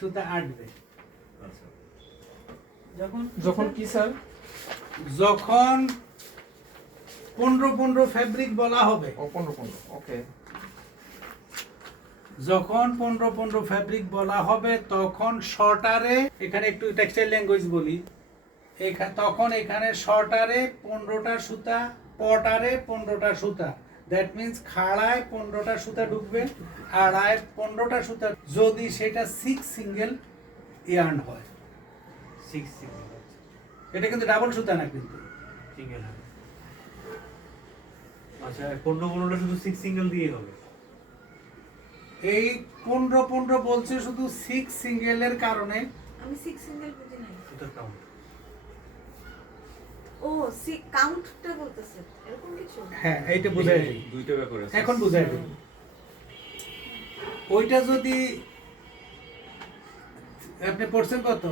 সুতা আটবে। আচ্ছা। যখন যখন কি স্যার? যখন পনেরো পনেরো ফেব্রিক বলা হবে। ও পনেরো পনেরো ওকে। যখন পনেরো পনেরো ফ্যাব্রিক বলা হবে তখন শর্টারে এখানে একটু টেক্সটাইল ল্যাঙ্গুয়েজ বলি এখা- তখন এখানে শর্টারে পনেরোটা সুতা পটারে পনেরোটা সুতা। দ্যাট মিন্স খাড়ায় পনেরোটা সুতা ঢুকবে আড়ায় পনেরোটা সুতা যদি সেটা সিক্স সিঙ্গেল ইয়ার্ন হয়। সিক্স সিঙ্গেল এটা কিন্তু ডাবল সুতা না কিন্তু। সিঙ্গেল হবে। আচ্ছা পনেরো পনেরোটা শুধু সিক্স সিঙ্গেল দিয়ে হবে। এই পনেরো পনেরো বলছে শুধু সিক্স সিঙ্গেলের কারণে। আমি সিক্স সিঙ্গেল বুঝি নাই। সুতার কাউন্ট ও সি কিছু হ্যাঁ এইটা বুঝাই দিই। দুইটা ব্যাপার আছে। এখন বুঝাই দিই। ওইটা যদি আপনি পড়ছেন কত?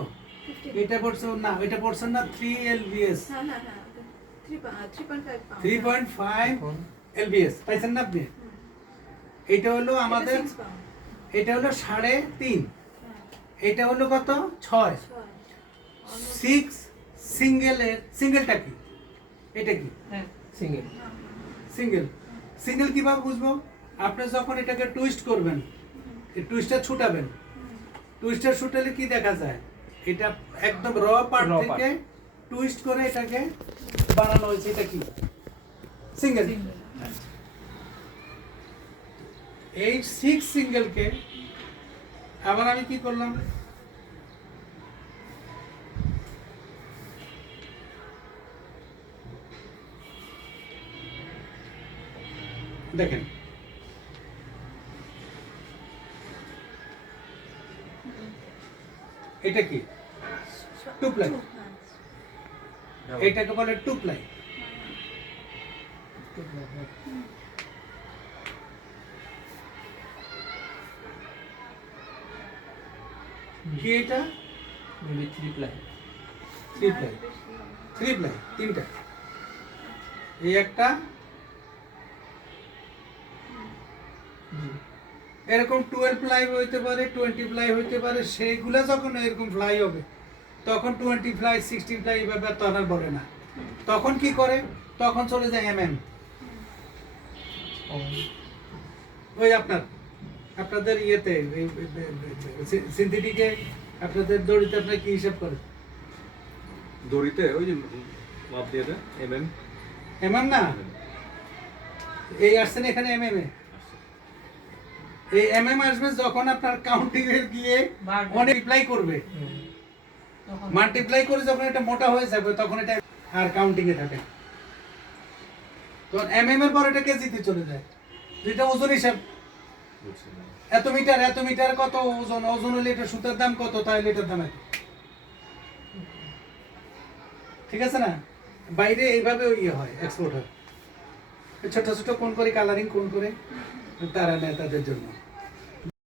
এটা পড়ছেন না ওইটা পড়ছেন না থ্রি এল বিএস হ্যাঁ হ্যাঁ হ্যাঁ three three point five pound three point five এখন? এল বিএস পাইছেন না আপনি? এটা হলো আমাদের এটা হলো সাড়ে তিন। হ্যাঁ। এটা হলো কত? ছয়। ছয়। সিক্স সিঙ্গেলের সিঙ্গেলটা কি? এটা কি? সিঙ্গেল সিঙ্গেল সিঙ্গেল কীভাবে বুঝব? আপনি যখন এটাকে টুইস্ট করবেন এই টুইস্টার ছুটাবেন। টুইস্টার ছুটালে কি দেখা যায়? এটা একদম র পার্ট থেকে টুইস্ট করে এটাকে বানানো হয়েছে। এটা কি? সিঙ্গেল এই সিক্স সিঙ্গেলকে আবার আমি কি করলাম? দেখেন। এটা কি? ply. হ্যাঁ এটাকে বলে টু প্লাই কি এটা? Three ply three ply three ply তিনটা। এই একটা এরকম টুয়েলভ প্লাই হইতে পারে টোয়েন্টি প্লাই হইতে পারে সেইগুলা যখন এরকম ফ্লাই হবে তখন টোয়েন্টি ফ্লাই সিক্সটি ফ্লাই এইভাবে আর বলে না। তখন কি করে? তখন চলে যায় এম এম ওই আপনার আপনাদের ইয়েতে সিনথেটিকে আপনাদের দড়িতে আপনার কি হিসাব করে? দড়িতে ওই যে মাপ দিয়ে দেয় এম এম এম এম না? এই আসছেন এখানে এম এম এ? এই এম এম আসবে যখন আপনার কাউন্টিং এর গিয়ে মাল্টিপ্লাই করবে। মাল্টিপ্লাই করে যখন এটা মোটা হয়ে যাবে তখন এটা আর কাউন্টিং এ থাকে। তখন এম এম এর পর এটা কেজিতে চলে যায়। যেটা ওজন হিসাব। এত মিটার এত মিটার কত ওজন? ওজন হলে এটা সুতার দাম কত? তাহলে এটার দাম এত। ঠিক আছে না? বাইরে এইভাবে ইয়ে হয় এক্সপোর্ট হয়। ছোট ছোট কোন করে কালারিং কোন করে? তারা নেয় তাদের জন্য